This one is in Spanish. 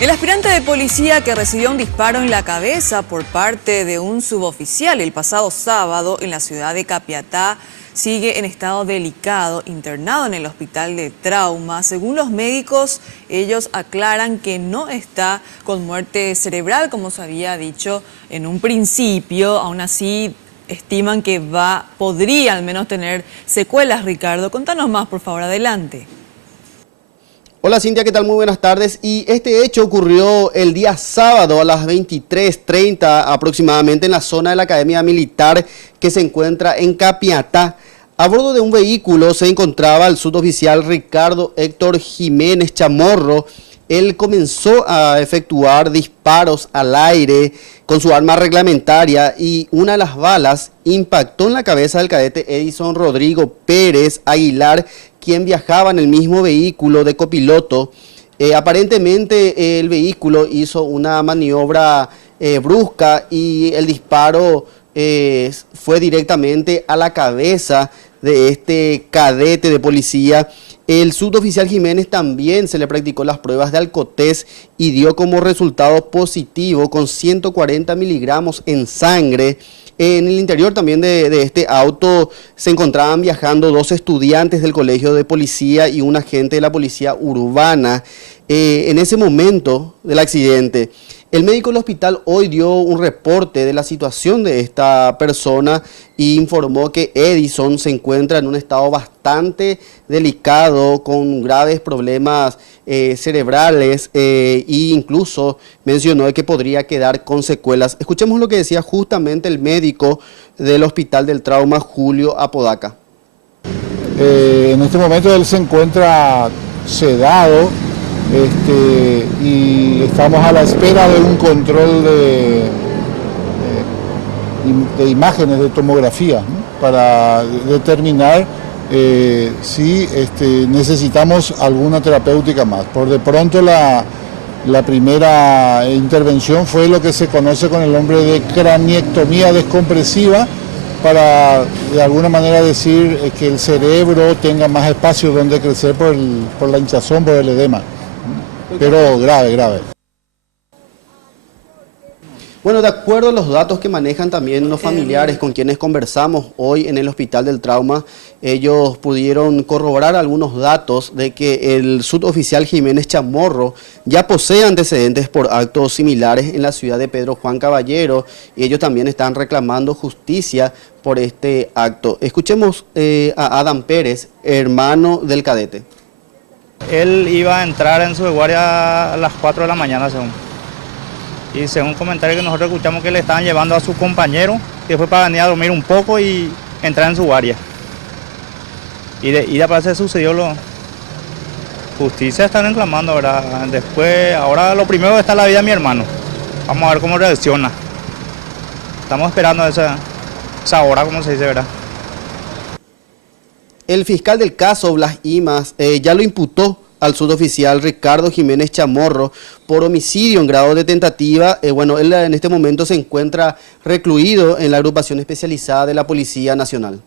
El aspirante de policía que recibió un disparo en la cabeza por parte de un suboficial el pasado sábado en la ciudad de Capiatá sigue en estado delicado, internado en el hospital de trauma. Según los médicos, ellos aclaran que no está con muerte cerebral, como se había dicho en un principio. Aún así, estiman que podría al menos tener secuelas. Ricardo, contanos más, por favor, adelante. Hola Cintia, ¿qué tal? Muy buenas tardes. Y este hecho ocurrió el día sábado a las 23:30 aproximadamente en la zona de la Academia Militar que se encuentra en Capiatá. A bordo de un vehículo se encontraba el suboficial Ricardo Héctor Jiménez Chamorro. Él comenzó a efectuar disparos al aire con su arma reglamentaria y una de las balas impactó en la cabeza del cadete Edison Rodrigo Pérez Aguilar, quien viajaba en el mismo vehículo de copiloto. Aparentemente el vehículo hizo una maniobra brusca y el disparo fue directamente a la cabeza de este cadete de policía. El suboficial Jiménez también se le practicó las pruebas de alcotés y dio como resultado positivo con 140 miligramos en sangre. En el interior también de este auto se encontraban viajando 2 estudiantes del colegio de policía y un agente de la policía urbana. En ese momento del accidente, el médico del hospital hoy dio un reporte de la situación de esta persona y informó que Edison se encuentra en un estado bastante delicado, con graves problemas cerebrales e incluso mencionó que podría quedar con secuelas. Escuchemos lo que decía justamente el médico del Hospital del Trauma, Julio Apodaca. En este momento él se encuentra sedado. Y estamos a la espera de un control de imágenes de tomografía, ¿no? Para determinar si necesitamos alguna terapéutica más. Por de pronto la primera intervención fue lo que se conoce con el nombre de craniectomía descompresiva, para de alguna manera decir que el cerebro tenga más espacio donde crecer por la hinchazón, por el edema. Pero grave. Bueno, de acuerdo a los datos que manejan también los familiares con quienes conversamos hoy en el Hospital del Trauma, ellos pudieron corroborar algunos datos de que el suboficial Jiménez Chamorro ya posee antecedentes por actos similares en la ciudad de Pedro Juan Caballero y ellos también están reclamando justicia por este acto. Escuchemos a Adam Pérez, hermano del cadete. Él iba a entrar en su guardia a las 4 de la mañana, según. Y según comentarios que nosotros escuchamos, que le estaban llevando a su compañero, que fue para venir a dormir un poco y entrar en su guardia. Y de ida parece que sucedió lo... Justicia están reclamando, ¿verdad? Después, ahora lo primero está la vida de mi hermano. Vamos a ver cómo reacciona. Estamos esperando esa hora, como se dice, ¿verdad? El fiscal del caso, Blas Imas, ya lo imputó al suboficial Ricardo Jiménez Chamorro por homicidio en grado de tentativa. Bueno, él en este momento se encuentra recluido en la agrupación especializada de la Policía Nacional.